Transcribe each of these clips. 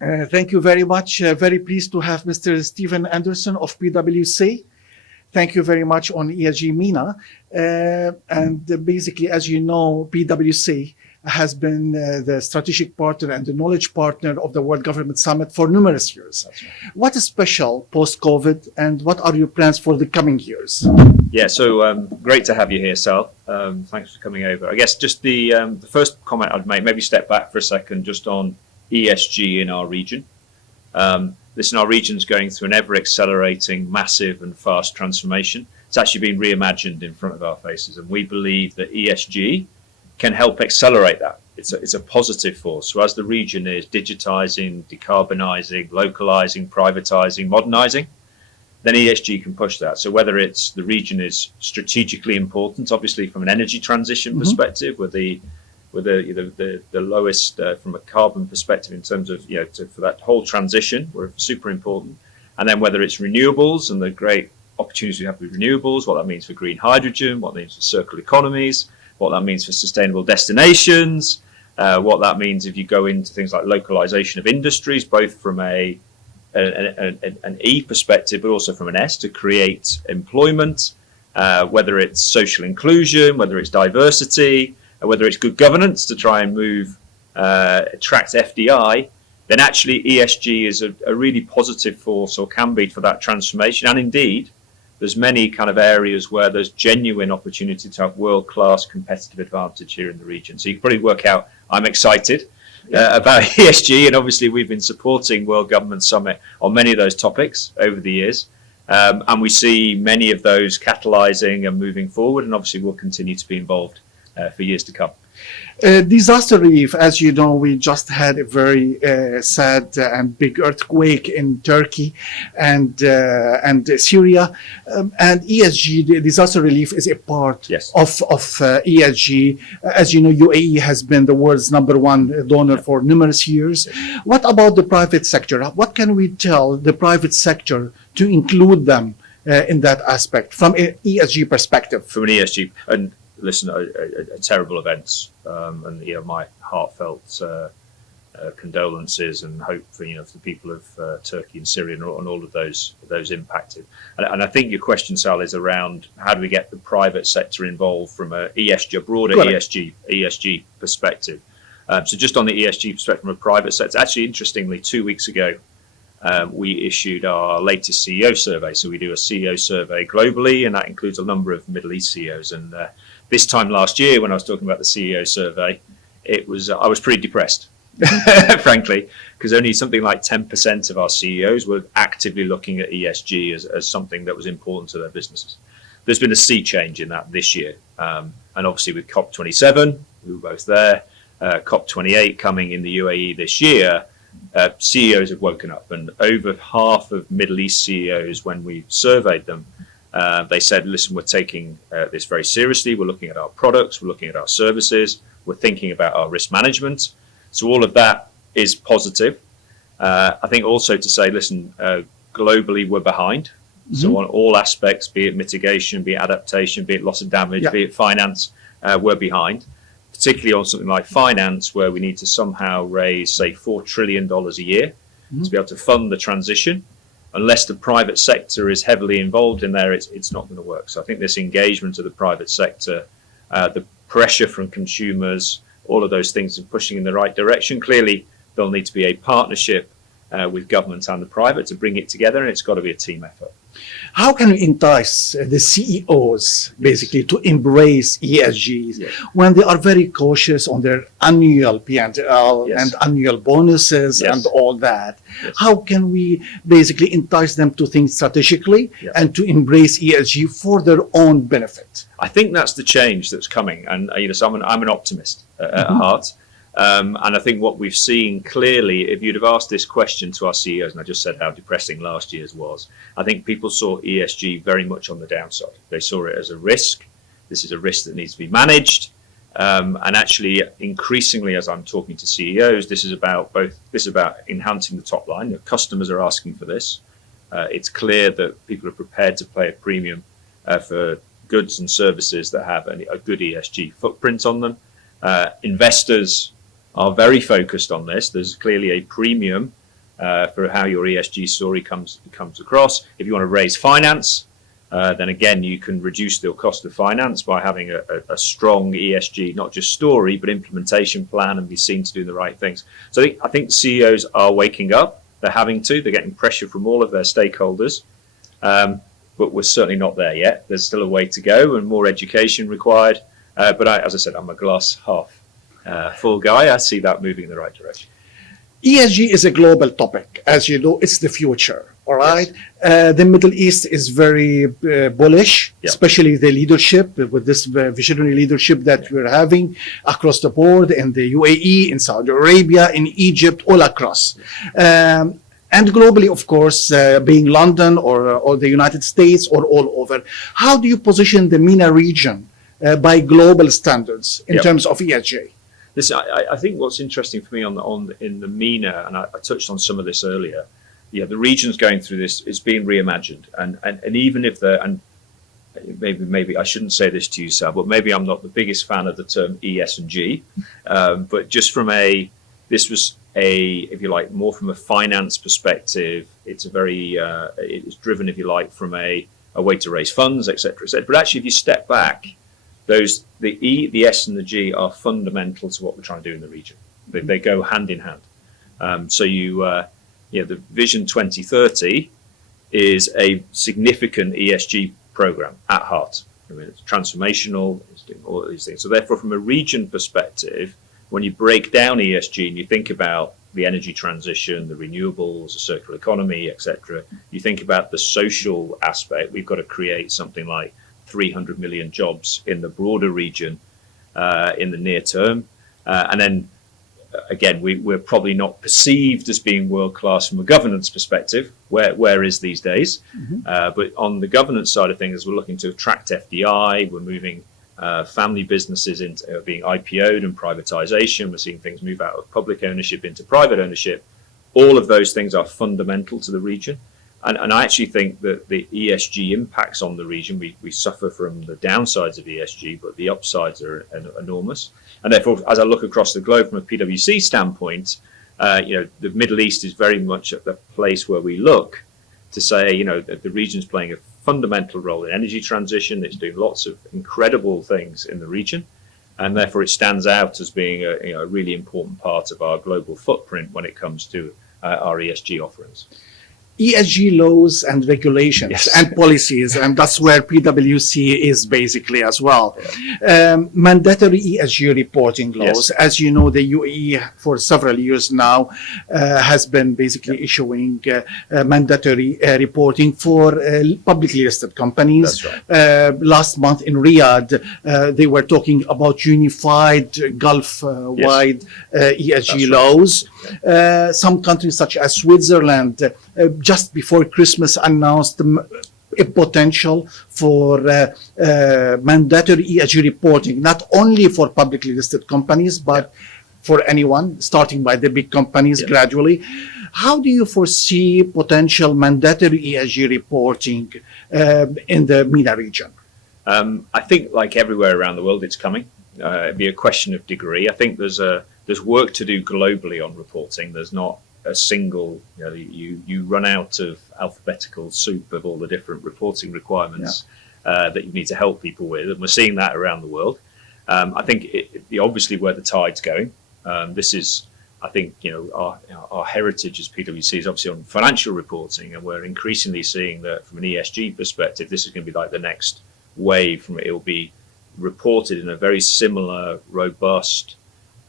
Thank you very much. Very pleased to have Mr. Stephen Anderson of PwC. Thank you very much on ESG MENA. And basically, as you know, PwC has been the strategic partner and the knowledge partner of the World Government Summit for numerous years. That's right. What is special post-COVID, and what are your plans for the coming years? Yeah, so great to have you here, Sal. Thanks for coming over. I guess just the first comment I'd make, maybe step back for a second just on ESG in our region. Listen, our region's going through an ever-accelerating, massive and fast transformation. It's actually been reimagined in front of our faces, and we believe that ESG can help accelerate that. It's a positive force. So as the region is digitizing, decarbonising, localizing, privatizing, modernizing, then ESG can push that. So whether it's the region is strategically important, obviously from an energy transition perspective, with the lowest from a carbon perspective in terms of for that whole transition, we're super important. And then whether it's renewables and the great opportunities we have with renewables, what that means for green hydrogen, what that means for circular economies, what that means for sustainable destinations, what that means if you go into things like localization of industries, both from an E perspective, but also from an S to create employment, whether it's social inclusion, whether it's diversity, whether it's good governance to try and attract FDI, then actually ESG is a really positive force, or can be, for that transformation. And indeed, there's many kind of areas where there's genuine opportunity to have world-class competitive advantage here in the region. So you can probably work out I'm excited about ESG, and obviously we've been supporting World Government Summit on many of those topics over the years. And we see many of those catalyzing and moving forward, and obviously we'll continue to be involved for years to come. Disaster relief, as you know, we just had a very sad and big earthquake in Turkey and Syria, and ESG, the disaster relief, is a part of ESG. As you know, UAE has been the world's #1 donor for numerous years. What about the private sector? What can we tell the private sector to include them in that aspect from an ESG perspective? From an ESG, and listen, a terrible events, and my heartfelt condolences and hope for for the people of Turkey and Syria and all of those impacted. And I think your question, Sal, is around how do we get the private sector involved from a broader ESG perspective. So just on the ESG perspective from a private sector, actually, interestingly, 2 weeks ago, we issued our latest CEO survey. So we do a CEO survey globally, and that includes a number of Middle East CEOs. And this time last year, when I was talking about the CEO survey, I was pretty depressed, frankly, because only something like 10% of our CEOs were actively looking at ESG as something that was important to their businesses. There's been a sea change in that this year. And obviously with COP27, we were both there, COP28 coming in the UAE this year, CEOs have woken up, and over half of Middle East CEOs, when we surveyed them, they said, listen, we're taking this very seriously. We're looking at our products. We're looking at our services. We're thinking about our risk management. So all of that is positive. I think also to say, listen, globally, we're behind. So on all aspects, be it mitigation, be it adaptation, be it loss of damage, be it finance, we're behind. Particularly on something like finance, where we need to somehow raise, say, $4 trillion a year to be able to fund the transition. Unless the private sector is heavily involved in there, it's not going to work. So I think this engagement of the private sector, the pressure from consumers, all of those things are pushing in the right direction. Clearly, there'll need to be a partnership with government and the private to bring it together, and it's got to be a team effort. How can we entice the CEOs basically to embrace ESGs when they are very cautious on their annual P&L and annual bonuses and all that? How can we basically entice them to think strategically and to embrace ESG for their own benefit? I think that's the change that's coming, and so I'm an optimist at heart. And I think what we've seen clearly, if you'd have asked this question to our CEOs, and I just said how depressing last year's was, I think people saw ESG very much on the downside. They saw it as a risk. This is a risk that needs to be managed. And actually, increasingly, as I'm talking to CEOs, this is about enhancing the top line. The customers are asking for this. It's clear that people are prepared to pay a premium for goods and services that have a good ESG footprint on them. Investors are very focused on this. There's clearly a premium for how your ESG story comes across. If you want to raise finance, then again, you can reduce the cost of finance by having a strong ESG, not just story, but implementation plan and be seen to do the right things. So I think CEOs are waking up. They're having to. They're getting pressure from all of their stakeholders. But we're certainly not there yet. There's still a way to go and more education required. But as I said, I'm a glass half full guy. I see that moving in the right direction. ESG is a global topic. As you know, it's the future. All right. Yes. The Middle East is very bullish, especially the leadership, with this visionary leadership that we're having across the board in the UAE, in Saudi Arabia, in Egypt, all across. And globally, of course, being London or the United States or all over. How do you position the MENA region by global standards in terms of ESG? Listen, I think what's interesting for me in the MENA, and I touched on some of this earlier, the region's going through this, it's being reimagined. And even if maybe I shouldn't say this to you, Sal, but maybe I'm not the biggest fan of the term ES&G, but just this was if you like, more from a finance perspective, it's it's driven, if you like, from a way to raise funds, etc., etc. But actually, if you step back, the E, the S, and the G are fundamental to what we're trying to do in the region. They go hand in hand. So the Vision 2030 is a significant ESG program at heart. I mean, it's transformational. It's doing all of these things. So therefore, from a region perspective, when you break down ESG and you think about the energy transition, the renewables, the circular economy, etc., you think about the social aspect. We've got to create something like 300 million jobs in the broader region in the near term. And then, again, we're probably not perceived as being world-class from a governance perspective, where is these days. But on the governance side of things, we're looking to attract FDI. We're moving family businesses into being IPO'd and privatization. We're seeing things move out of public ownership into private ownership. All of those things are fundamental to the region. And I actually think that the ESG impacts on the region, we suffer from the downsides of ESG, but the upsides are enormous. And therefore, as I look across the globe from a PwC standpoint, the Middle East is very much at the place where we look to say, that the region's playing a fundamental role in energy transition. It's doing lots of incredible things in the region, and therefore it stands out as being a really important part of our global footprint when it comes to our ESG offerings. ESG laws and regulations and policies, and that's where PwC is basically as well. Mandatory ESG reporting laws. As you know, the UAE for several years now has been basically issuing mandatory reporting for publicly listed companies. That's right. Last month in Riyadh, they were talking about unified Gulf-wide ESG laws. Some countries such as Switzerland just before Christmas announced a potential for mandatory ESG reporting, not only for publicly listed companies, but for anyone, starting by the big companies gradually. How do you foresee potential mandatory ESG reporting in the MENA region? I think, like everywhere around the world, it's coming. It'd be a question of degree. I think there's work to do globally on reporting. There's not a single, you run out of alphabetical soup of all the different reporting requirements that you need to help people with, and we're seeing that around the world. I think obviously where the tide's going. This is, I think, our heritage as PwC is obviously on financial reporting, and we're increasingly seeing that from an ESG perspective, this is going to be like the next wave. It will be reported in a very similar, robust,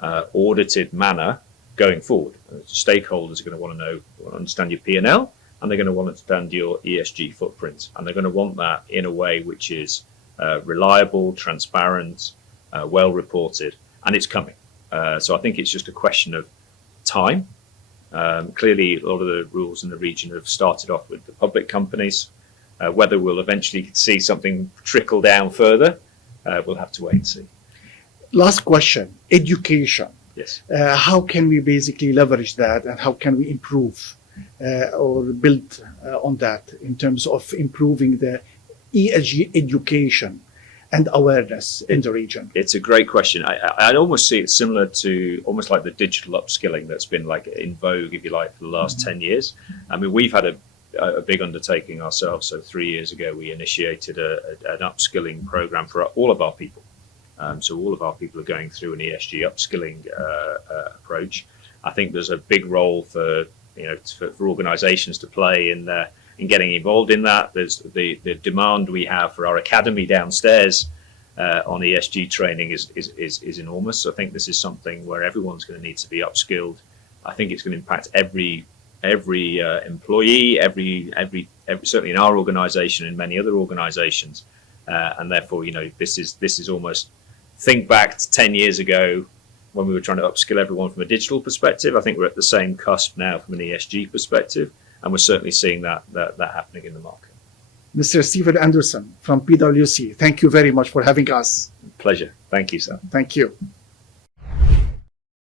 audited manner going forward. Stakeholders are going to want to understand your P&L, and they're going to want to understand your ESG footprint, and they're going to want that in a way which is reliable, transparent, well reported, and it's coming. So I think it's just a question of time. Clearly, a lot of the rules in the region have started off with the public companies. Whether we'll eventually see something trickle down further, we'll have to wait and see. Last question, education. Yes. How can we basically leverage that, and how can we improve or build on that in terms of improving the ESG education and awareness in the region? It's a great question. I'd almost see it similar to almost like the digital upskilling that's been like in vogue, if you like, for the last 10 years. I mean, we've had a big undertaking ourselves. So 3 years ago, we initiated an upskilling program for all of our people. So all of our people are going through an ESG upskilling approach. I think there's a big role for organisations to play in getting involved in that. There's the demand we have for our academy downstairs on ESG training is enormous. So I think this is something where everyone's going to need to be upskilled. I think it's going to impact every employee, every certainly in our organisation and many other organisations, and therefore this is almost, think back to 10 years ago when we were trying to upskill everyone from a digital perspective. I think we're at the same cusp now from an ESG perspective, and we're certainly seeing that happening in the market. Mr. Stephen Anderson from PwC, thank you very much for having us. Pleasure. Thank you, sir. Thank you.